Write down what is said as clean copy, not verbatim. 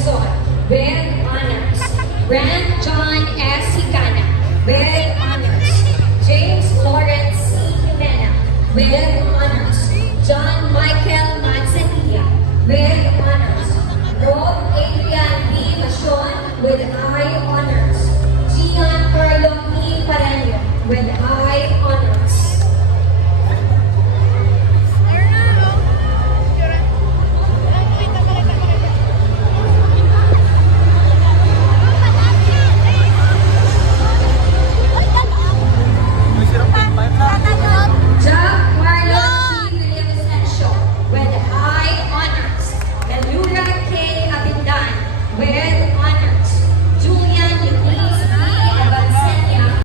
Quezon with honors. Brand John S. Hicana with honors. James Lawrence C. Jimena with